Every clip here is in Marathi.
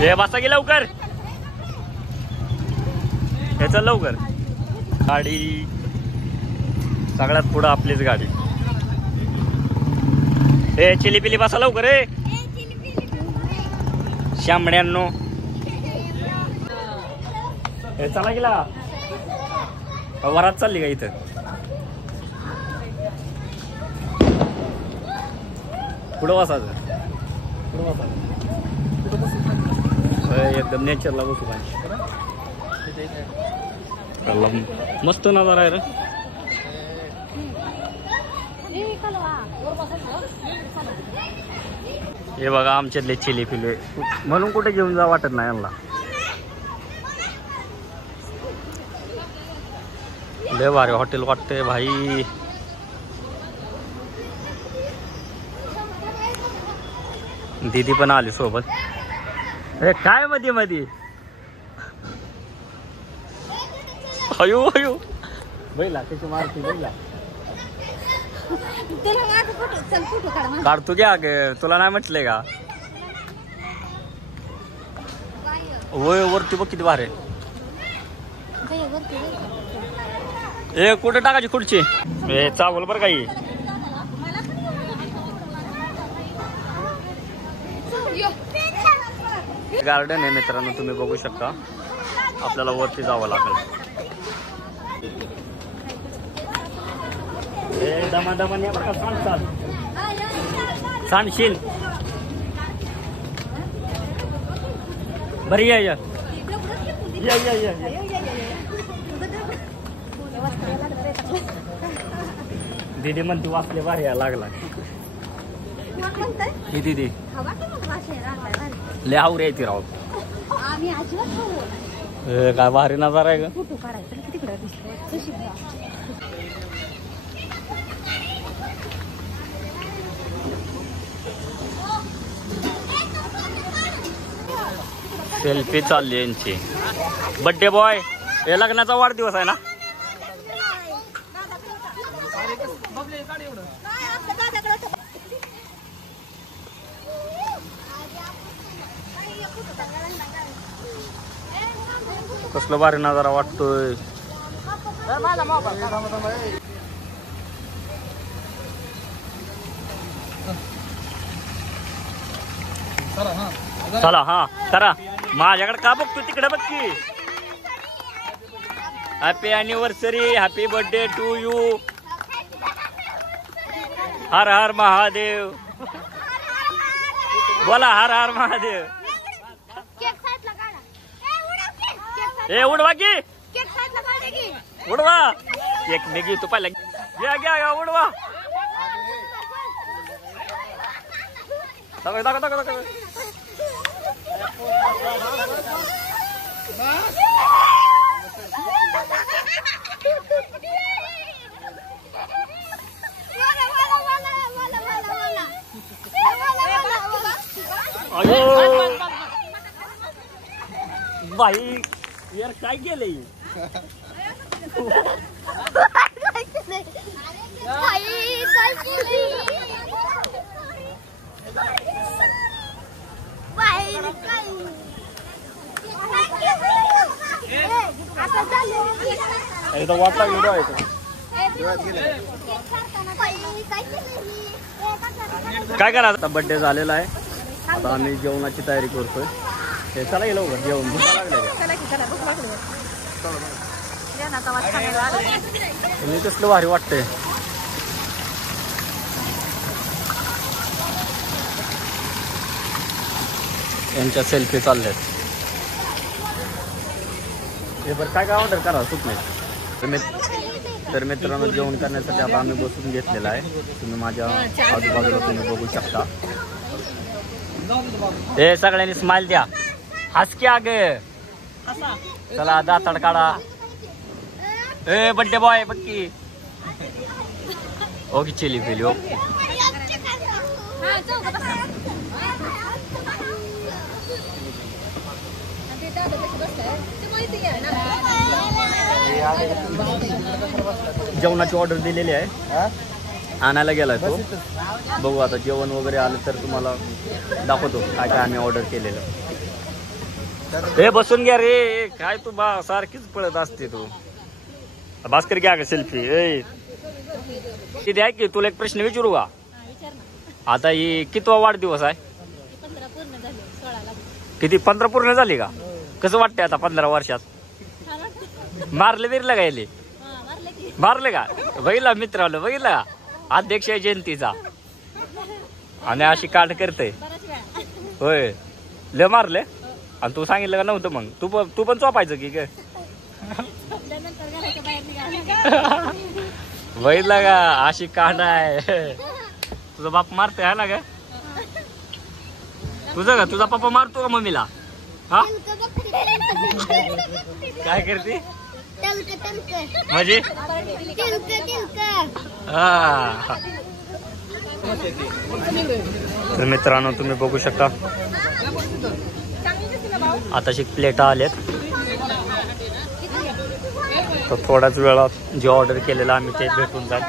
हे बसा की लवकर, हे चल लवकर. गाडी सगळ्यात पुढं आपलीच गाडी. हे चिली पिली बसा लवकर. रे शांबड्यांनो, हे चला गेला वरात चालली का इथं. पुढं बसायचं, पुढं बसायचं. एकदम नेचरला बसू पाहिजे. मस्त नजारा आहे रे. हे बघा आमच्यातले चिली पिले म्हणून कुठे घेऊन जा वाटत नाही यांना. लय भारी हॉटेल वाटतंय भाई. दीदी पण आली सोबत. अरे काय मध्ये मध्ये अयो अयो बैला त्याची मारती बैला. काढतो घ्या ग, तुला नाही म्हटलंय का. वय वरती बघ किती भारी. ए कुठे टाकायची खुर्ची. ए चावल बरं काही. गार्डन आहे मित्रांनो, तुम्ही बघू शकता. आपल्याला वरती जावं लागेल. दमादमान या बघा सांडशील बरी. या दीदी म्हणते वाचले बाहेर या लागला. ही दीदी लय आवरे येते राव. काय भारी नजारा आहे ग. सेल्फी चालली यांची. बर्थडे बॉय, हे लग्नाचा वाढदिवस आहे ना. कसलं भारी नजारा वाटतोय. चला हा करा. माझ्याकडे का बघतो, तिकडे बघ की. Happy anniversary, happy birthday to you. हर हर महादेव. बोला हर हर महादेव. ए उडवा की, उडवा केक निघी तू पहिला. घ्या घ्या उडवा. दाखव दाखव दाखव दाखव. बाई यार काय केलंय. वाटला व्हिडिओ आहे काय करा. आता बर्थडे झालेला आहे. आता आम्ही जेवणाची तयारी करतोय. हे चला गेलो जेवण भूक लागले. कसलं भारी वाटतंय. यांच्या सेल्फी चालल्यात. हे बरं काय काय ऑर्डर करा सुट नाही. तर मित्रांनो जेवण करण्यासाठी आता आम्ही बसून घेतलेला आहे. तुम्ही माझ्या आजूबाजूला तुम्ही बघू शकता. हे सगळ्यांनी स्माइल द्या. हस की आग. चला दाताड काढा. ए बर्थडे बॉय बक्की. ओके चिली पिली. ओके जेवणाची ऑर्डर दिलेली आहे, आणायला गेलाय तो. बघू आता जेवण वगैरे आलं तर तुम्हाला दाखवतो काय काय आम्ही ऑर्डर केलेलं. हे बसून घ्या रे, काय तू बा सारखीच पळत असते तू. भास्कर घ्या का सेल्फी. किती आहे की तुला एक प्रश्न विचारू का? आता ही कितवा वाढदिवस आहे? किती 15 पूर्ण झाली का? कसं वाटतंय आता 15 वर्षात? मारले बिरलं का याले? मारले का? बघितला मित्राला, बघितला का अध्यक्ष जयंतीचा आणि अशी काढ करते होय. लय मारले आणि तू सांगितलं का नव्हतं मग? तू पण चोपायचं की काय? बघितला का अशी कांड आहे. तुझा बाप मारतोय है ना काय? तुझा पप्पा मारतो का मम्मीला? हा काय करते म्हणजे? हा तर मित्रांनो तुम्ही बघू शकता आताशी प्लेटा आल्यात. तर थोड्याच वेळात जे ऑर्डर केलेलं आम्ही ते भेटून जाईल.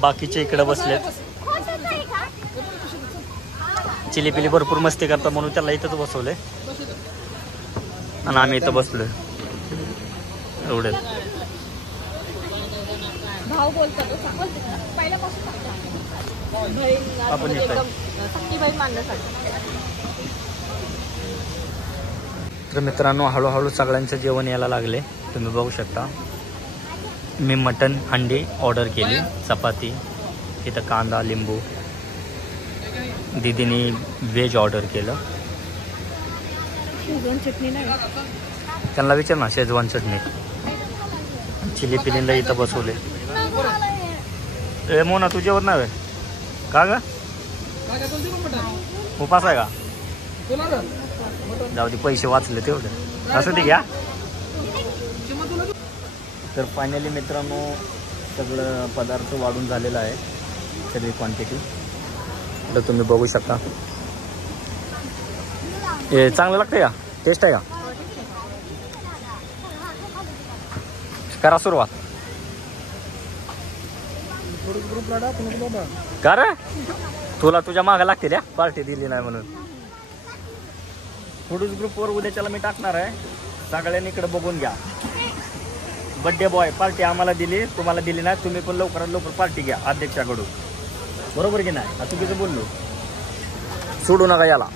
बाकीचे इकडे बसलेत, चिली पिली भरपूर मस्ती करतात म्हणून त्याला इथंच बसवले आणि आम्ही इथं बसलोय एवढे. आपण तर मित्रांनो हळूहळू सगळ्यांचं जेवण यायला लागले. तुम्ही बघू शकता मी मटन अंडी ऑर्डर केली, चपाती, इथं कांदा लिंबू. दीदीने व्हेज ऑर्डर केलं. चटणी नाही त्यांना विचार ना, शेजवान चटणी. चिली पिलीला इथं बसवले. ए मोना तू जेवत नाही का ग? उपास आहे का? जाऊ दे पैसे वाचले तेवढे असं ते घ्या. तर फायनली मित्रांनो सगळं पदार्थ वाढून झालेलं आहे, सगळी क्वांटिटी. तर तुम्ही बघू शकता हे चांगलं लागतं का? टेस्ट आहे का? करा सुरुवात. का रे तुला तुझ्या मागं लागते द्या पार्टी दिली नाही म्हणून. फूडूज ग्रुपवर उद्याच्याला मी टाकणार आहे, सगळ्यांनी इकडे बघून घ्या. बर्थडे बॉय पार्टी आम्हाला दिली, तुम्हाला दिली नाही. तुम्ही पण लवकरात लवकर पार्टी घ्या अध्यक्षाकडून, बरोबर की नाही? आता चुकीचं बोललो, सोडू नका याला.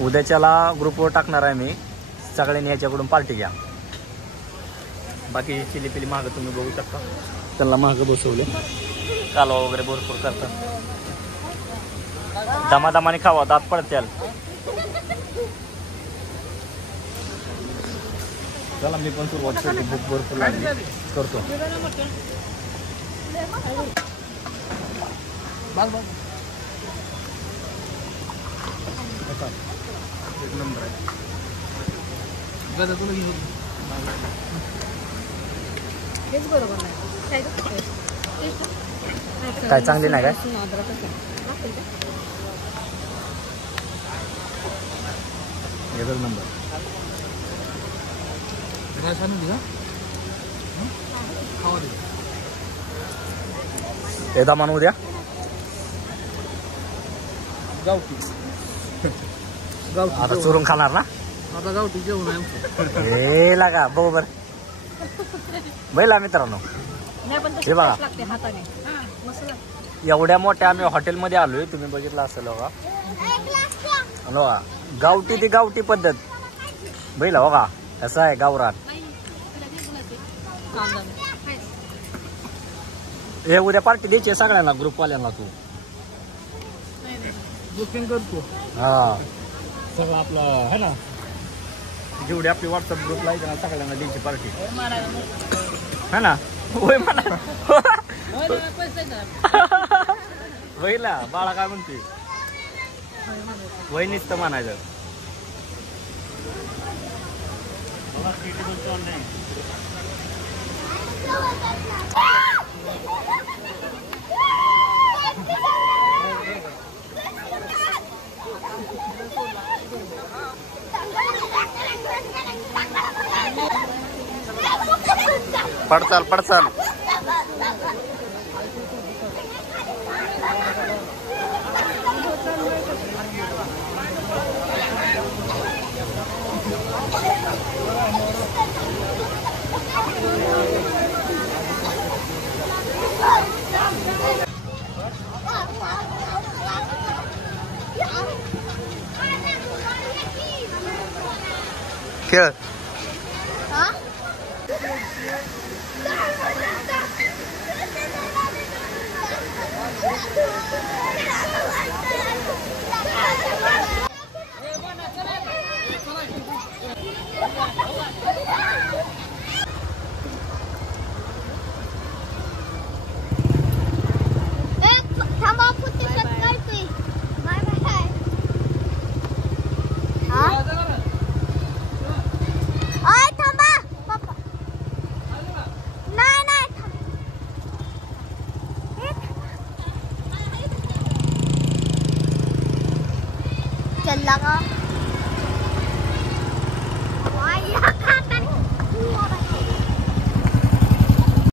उद्याच्याला ग्रुपवर टाकणार आहे मी, सगळ्यांनी याच्याकडून पार्टी घ्या. बाकी चिली पिली मागं तुम्ही बघू शकता, त्यांना मागं बसवले. कालवा वगैरे भरपूर करतात. दमादमाने खावा, दात पडत्याल. चला मी पण सुरुवात करतो, भूक भरपूर लागली, करतो. एक नंबर आहे. काय चांगली नाही काय? एकच नंबर. एकदा मानू द्या. गावठी आता चोरून खाणार ना? आता गावठी जेवण आहे हे लागा बरोबर. बैला मित्रांनो हे बघा, एवढ्या मोठ्या आम्ही हॉटेलमध्ये आलोय, तुम्ही बघितलं असेल बघा. गावठी ती गावठी पद्धत बैला बघा कसं आहे गावरान. हे उद्या पार्टी द्यायची सगळ्यांना, ग्रुपवाल्यांना. तू बुकिंग करतो हा सगळं आपलं है ना, जेवढे आपली व्हॉट्सअप ग्रुपला आहे सगळ्यांना द्यायची पार्टी है ना. होय म्हणा वहिला बाळा काय म्हणते, वहिनीच तर म्हणायचं. पडचाल पडचाल. खेळ. चल लगा